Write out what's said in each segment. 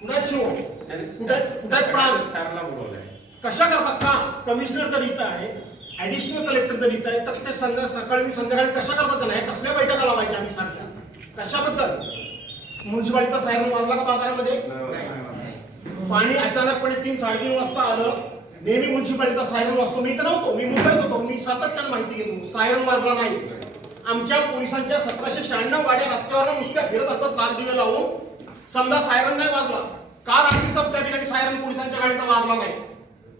कुणाची हो कुठे प्राण चारला बोलवलंय. कशा करतात का कमिशनर तर इथं आहे ऍडिशनल कलेक्टर तर इथं आहे तर ते सकाळी संध्याकाळी कशा करतात नाही कसल्या बैठका लावायच्या आम्ही सारख्या कशाबद्दल म्युन्सिपालिटीचा सायरन मारला का बाजारामध्ये पाणी अचानकपणे 3-3:30 वाजता आलं नेहमी म्युन्सिपालिटीचा सायरन वाजतो मी तर नव्हतो मी मुंबईत होतो मी सातत्याने माहिती घेतो सायरन मारला नाही आमच्या पोलिसांच्या 1796 गाड्या रस्त्यावर नुसत्या फिरत असतात लाल दिवे लावून समजा सायरन नाही वाजला का रात्री तर त्या ठिकाणी सायरन पोलिसांच्या गाडीचा वाजला नाही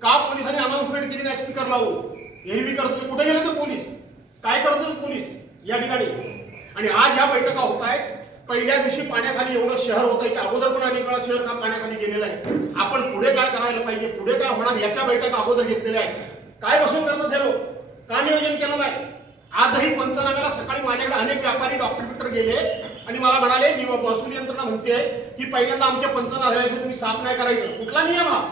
का पोलिसांनी अनाउन्समेंट केली नाही स्पीकर लावून एरवी करतो कुठे गेले ते पोलीस काय करतो पोलीस या ठिकाणी आणि आज ह्या बैठका होत आहेत पहिल्या दिवशी पाण्याखाली एवढं शहर होतं की अगोदर पण अनेक वेळा शहर का पाण्याखाली गेलेलं आहे आपण पुढे काय करायला पाहिजे पुढे काय होणार याच्या बैठका अगोदर घेतलेल्या आहेत काय बसून करतात हे लोक का नियोजन केलं नाही आजही पंचनाम्याला सकाळी माझ्याकडे अनेक व्यापारी डॉक्टर गेले आणि मला म्हणाले मी महसूल यंत्रणा म्हणते की पहिल्यांदा आमच्या पंचनामे झाल्याशिवाय तुम्ही साफ नाही करायचं कुठला नियम हा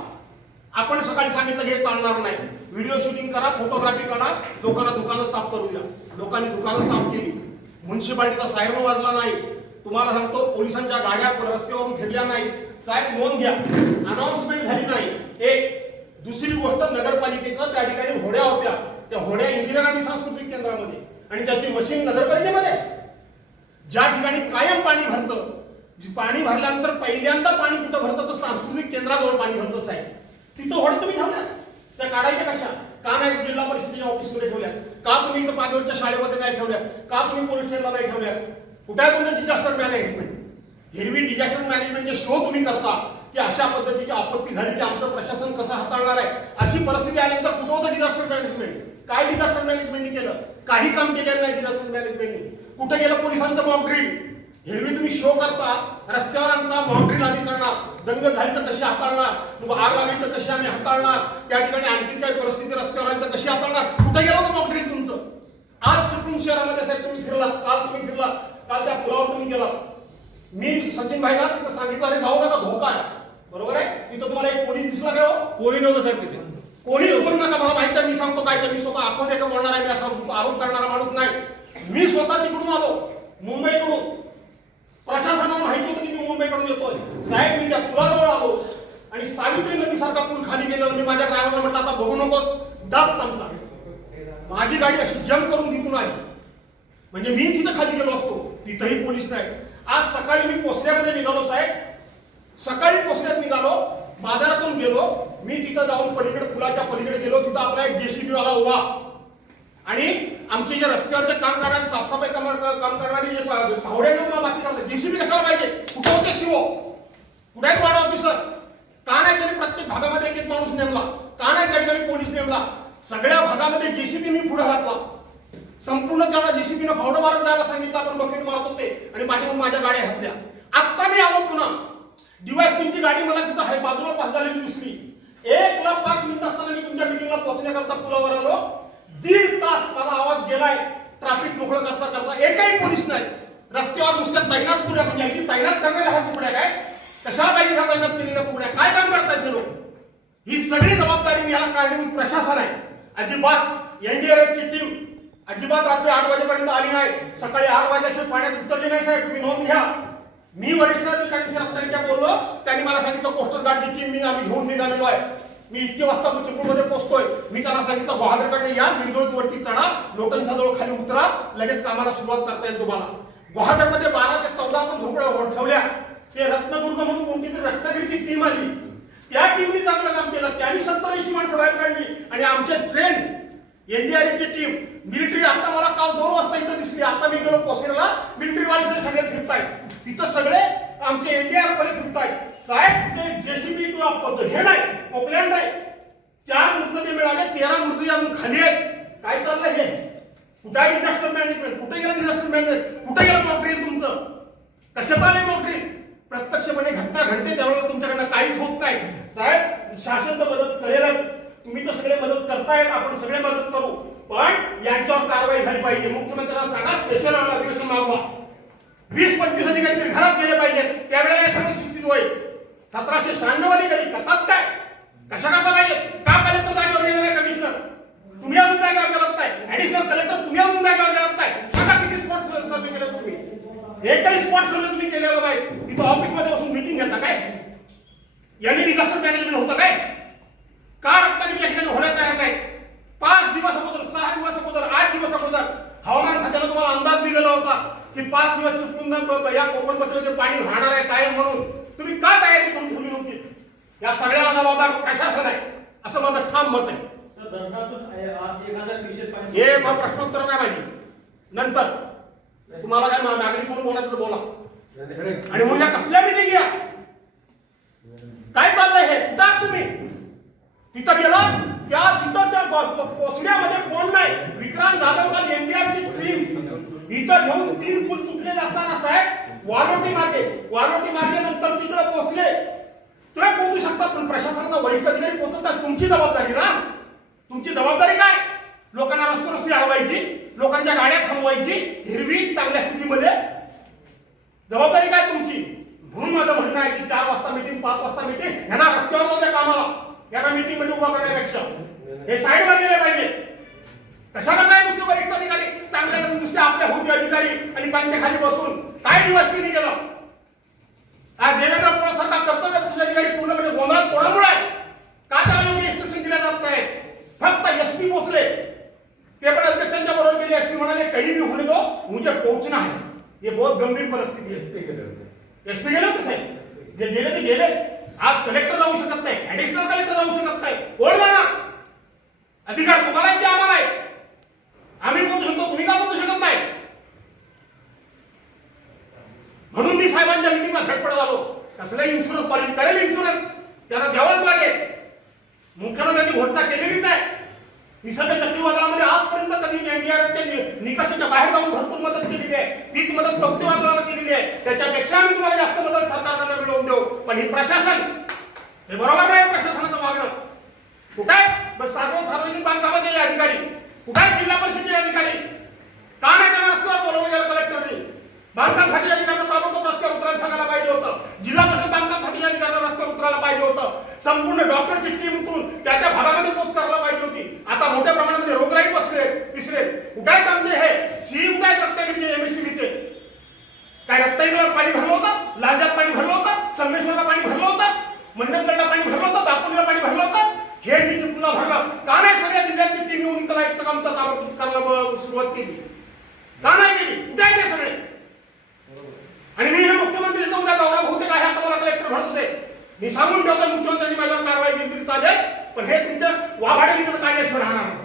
आपण सकाळी सांगितलं हे चालणार नाही व्हिडिओ शूटिंग करा फोटोग्राफी करा लोकांना दुकानं साफ करू द्या लोकांनी दुकानं साफ केली म्युन्सिपालिटीचा सायरन वाजला नाही तुम्हाला सांगतो पोलिसांच्या गाड्या रस्त्यावरून फिरल्या नाही साहेब नोंद घ्या अनाउन्समेंट झाली नाही एक दुसरी गोष्ट नगरपालिकेचं त्या ठिकाणी होड्या होत्या त्या होड्या इंदिरा गांधी सांस्कृतिक केंद्रामध्ये आणि त्याची मशीन नगरपालिकेमध्ये ज्या ठिकाणी कायम पाणी भरतं पाणी भरल्यानंतर पहिल्यांदा पाणी कुठं भरतं तर सांस्कृतिक केंद्राजवळ पाणी भरतं साहेब तिथं होड्या तुम्ही ठेवल्या त्या काढायच्या कशा का नाही जिल्हा परिषदेच्या ऑफिसमध्ये ठेवल्या का तुम्ही इथं पाडवरच्या शाळेमध्ये नाही ठेवल्या का तुम्ही पोलीस स्टेशनला नाही ठेवल्या कुठे आहे तुमचं डिझास्टर मॅनेजमेंट हिरवी डिझास्टर मॅनेजमेंटचे शो तुम्ही करता की अशा पद्धतीची आपत्ती झाली की आमचं प्रशासन कसं हाताळणार आहे अशी परिस्थिती आल्यानंतर कुठं होतं डिझास्टर मॅनेजमेंट काय डिझास्टर मॅनेजमेंटनी केलं काही काम केलेलं नाही डिझास्टर मॅनेजमेंटनी कुठे गेलं पोलिसांचं मॉक ड्रिल हिरवी तुम्ही शो करता रस्त्यावर आणता मॉक ड्रिल आम्ही करणार दंग झाली तर कशी हाताळणार आग लागली तर कशी आम्ही हाताळणार त्या ठिकाणी आणखी काही परिस्थिती रस्त्यावर आली तर कशी हाताळणार कुठे गेलं होतं मॉक ड्रिल तुमचं आज चिपळूण शहरामध्ये साहेब तुम्ही फिरलात काल तुम्ही फिरलात काल त्या पुलावर तुम्ही गेलात मी सचिन भाईला तिथं सांगितलं अरे जाऊ नका धोका आहे बरोबर आहे तिथं तुम्हाला एक पोलीस दिसला काय हो कोणी नव्हतं साहेब तिथे कोणी बोलू नका मला माहिती आहे मी सांगतो काय तर मी स्वतः आखो देखा बोलणार आहे मी असा आरोप करणारा माणूस नाही मी स्वतः तिकडून आलो मुंबईकडून प्रशासनाला माहिती होतं की मी मुंबईकडून येतोय साहेब मी त्या पुलाजवळ आलो आणि सावित्री नदी सारखा पूल खाली गेलेला मी माझ्या ड्रायव्हरला म्हटलं आता बघू नकोस दाब चालता माझी गाडी अशी जम्प करून तिथून आली म्हणजे मी तिथं खाली गेलो असतो तिथंही पोलीस नाही आज सकाळी मी पोसऱ्यामध्ये निघालो साहेब सकाळी पोसऱ्यात निघालो बाजारातून गेलो मी तिथं जाऊन पलीकडे पुलाच्या पलीकडे गेलो तिथं आपला एक जेसीबी वाला उभा आणि आमचे जे रस्त्यावरचे काम करणारे साफसफाई काम करणारी जे फावडे लोक बाकी करतात जेसीबी कशाला पाहिजे कुठं होते शिवो कुठे आहेत वार्ड ऑफिसर का नाही त्यांनी प्रत्येक भागामध्ये एक एक माणूस नेमला का नाही त्या ठिकाणी पोलीस नेमला सगळ्या भागामध्ये जेसीबी मी पुढे घातला संपूर्ण त्याला जेसीबीनं फावडं मारत जायला सांगितलं आपण बकेट मारत होते आणि पाठीवर माझ्या गाड्या घातल्या आत्ता मी आलो पुन्हा डीवायएसपीची गाडी मला तिथं आहे बाजूला पास झालेली दिसली 1:05 मिनिट असताना मी तुमच्या मीटिंगला पोहोचण्याकरता पुलावर आलो 1.5 तास मला आवाज गेलाय ट्रॅफिक मोकळं करता करता एकही पोलीस नाही रस्त्यावर नुसत्या तैनात पुढ्या म्हणजे यांची तैनात करणाऱ्या ह्या तुकड्या काय कशाला पाहिजे ह्या तैनात केलेल्या तुकड्या काय काम करतायत हे लोक ही सगळी जबाबदारी मी याला कारणीभूत प्रशासन आहे अजिबात एनडीआरएफची टीम अजिबात रात्री 8 वाजेपर्यंत आली नाही सकाळी 8 वाजल्याशिवाय पाण्यात उतरली नाही साहेब तुम्ही नोंद घ्या मी वरिष्ठ अधिकाऱ्यांशी रत्नागिरीच्या बोललो त्यांनी मला सांगितलं कोस्टल गार्डची टीम आम्ही घेऊन निघालेलो आहे मी इतके वाजता चिपळूणमध्ये पोहोचतोय मी त्यांना सांगितलं बहादरकडे या मिरजोळवरती चढा लोटनसाजवळ खाली उतरा लगेच कामाला सुरुवात करता येईल तुम्हाला बहादरमध्ये 12 ते 14 पण झोपड्या ठेवल्या ते रत्नदुर्ग म्हणून कोणती तरी रत्नागिरीची टीम आली त्या टीमनी चांगलं काम केलं त्यांनी 70-80 माणसं बाहेर काढली आणि आमचे ट्रेन एनडीआरएफची टीम मिलिटरी आता मला काल 2 वाजता इथं दिसली आता मी गेलो पोसेला मिलिटरी वाले सगळे फिरतायत तिथं सगळे आमचे एनडीआरएफ वाले फिरतायत साहेब तिथे जेसीबी किंवा हे नाही पोकलँड नाही 4 मृतदेह मिळाले 13 मृतदेह अजून खाली आहेत काय चाललंय हे कुठे आहे डिझास्टर मॅनेजमेंट कुठे गेलं डिझास्टर मॅनेजमेंट कुठे गेलं मॉकड्रिल तुमचं कशात आलंय मॉकड्रिल प्रत्यक्षपणे घटना घडते त्यावेळेला तुमच्याकडनं काहीच होत नाही साहेब शासन तर मदत करेल तुम्ही तर सगळे मदत करतायत आपण सगळे मदत करू पण यांच्यावर कारवाई झाली पाहिजे मुख्यमंत्र्यांना सांगा स्पेशल अधिवेशन मागवा 20-25 अधिकारी घरात गेले पाहिजेत त्यावेळेला हे सगळं शिस्तीत होईल 1796 अधिकारी करतात काय कशा करता पाहिजे का कलेक्टर जागेवर गेले नाही कमिशनर तुम्ही अजून जागेवर गेलात नाही ऍडिशनल कलेक्टर तुम्ही अजून जागेवर गेलात नाही सांगा किती स्पॉट सर्वे केले तुम्ही एकही स्पॉट सर्वे तुम्ही केलेला नाही तिथं ऑफिसमध्ये बसून मीटिंग घेता काय यांनी डिझास्टर मॅनेजमेंट होतं काय? का रत्नागिरी या ठिकाणी होण्यात तयार नाही? 5 दिवस अगोदर, 6 दिवस अगोदर, 8 दिवस अगोदर हवामान खात्याला तुम्हाला अंदाज दिलेला होता की 5 दिवस चुकून या कोकण पट्टीमध्ये पाणी राहणार आहे कायम म्हणून. तुम्ही का तयारी करून ठेवली नव्हती? या सगळ्याला जबाबदार प्रशासन आहे असं माझं ठाम मत आहे. हे मग प्रश्नोत्तर नाही पाहिजे. नंतर तुम्हाला काय नागरिक म्हणून बोलायचं तर बोला. आणि म्हणून या कसल्या मिटिंग घ्या? काय चाललंय हे? कुठं तुम्ही? तिथं गेलं त्या तिथं त्या पोचण्यामध्ये कोण नाही. विक्रांत जाधव काल एनडीआरची टीम इथं घेऊन 3 पूल तुटलेले असताना साहेब वालोटी मार्गे नंतर तिकडे पोहोचले. ते पोहोचू शकतात पण प्रशासनाचा वरिष्ठ अधिकारी पोहोचतात. तुमची जबाबदारी ना. तुमची जबाबदारी काय? लोकांना रस्ती अडवायची, लोकांच्या गाड्या थांबवायची हिरवी चांगल्या स्थितीमध्ये. जबाबदारी काय तुमची? म्हणून माझं म्हणणं आहे की 4 वाजता मीटिंग, 5 वाजता मीटिंग, यांना रस्त्यावर जाऊ द्या कामाला. याला मीटिंग मध्ये उभा करण्यापेक्षा हे साईडला गेले पाहिजे. कशाला काय नुसते वरिष्ठ अधिकारी चांगल्या नुसते आपल्या होते अधिकारी आणि पंख्याखाली बसून काय दिवसपिनी केलं? आज देवेंद्र फडणवीसांना कर्तव्य अधिकारी पूर्णपणे गोंधळात कोणामुळे आहे? का त्याला योग्य इन्स्ट्रक्शन दिल्या जात नाही? फक्त एसपी पोहोचले, ते पण अध्यक्षांच्या बरोबर गेले. एसपी म्हणाले कहीं भी होने दो, मुझे पहुंचना है. ये बहुत गंभीर परिस्थिती है. एसपी गेले होते साहेब, जे गेले ते गेले. आज कलेक्टर जाऊ शकत नाही, ऍडिशनल कलेक्टर जाऊ शकत नाही. कोण जाणार? अधिकार तुम्हाला आहे की आम्हाला आहे? आम्ही पोहोचू शकतो, तुम्ही का पोहोचू शकत नाही? म्हणून मी साहेबांच्या मीटिंगला झटपट आलो. कसलाही इन्शुरन्स पॉलिसी करेल, इन्शुरन्स त्यांना द्यावाच लागेल. मुख्यमंत्र्यांनी घोषणा केलेलीच आहे. निसर्ग चक्रीवादळामध्ये आजपर्यंत कधी एनडीआरएफच्या निकषाच्या बाहेर जाऊन भरपूर मदत केलेली आहे. तीच मदत चक्रीवादळाला केलेली आहे. त्याच्यापेक्षा आम्ही तुम्हाला जास्त मदत सरकारला मिळवून देऊ. पण हे प्रशासन, हे बरोबर नाही. प्रशासनाचं वागणं कुठे आहे? सार्वजनिक बांधकामाचे अधिकारी कुठे आहेत? जिल्हा परिषदेचे अधिकारी का नाही त्यांना रस्त्यावर बोलवलं गेलं? कलेक्टरने बांधकाम खात्याच्या अधिकाऱ्यांना ताबडतोब रस्त्यावर उतरायला सांगायला पाहिजे होतं. जिल्हा परिषद बांधकाम खात्याच्या अधिकाऱ्यांना रस्त्यावर उतरायला पाहिजे होतं. संपूर्ण डॉक्टरची टीम उतरून त्या भागामध्ये पोहोच करायला पाहिजे होती. आता मोठ्या प्रमाणामध्ये रोगराई पिसले. कुठे आहेत आमचे हे सी? कुठे आहेत रत्नागिरीचे एमएससीबीचे? काय रत्नागिरीला पाणी भरलं होतं? लांजात पाणी भरलं होतं? संगमेश्वरला पाणी भरलं होतं? मंडणगडला पाणी भरलं होतं? दापोलीला पाणी भरलं होतं? खेडची पुन्हा भरलं का नाही? सगळ्या जिल्ह्यातली टीम येऊन इथं लाईटचं काम ताबडतोब करायला सुरुवात केली का नाही केली? कुठे आहे ते सगळे? आणि मी हे मुख्यमंत्र्यांचा उद्या दौरा बहुतेक आहे आता मला कलेक्टर म्हणत होते. मी सांगून ठेवतो मुख्यमंत्र्यांनी माझ्यावर कारवाई केली तरी चालेल, पण हे तुमच्या वाघाडे विकत काढल्याशिवाय राहणार नाही.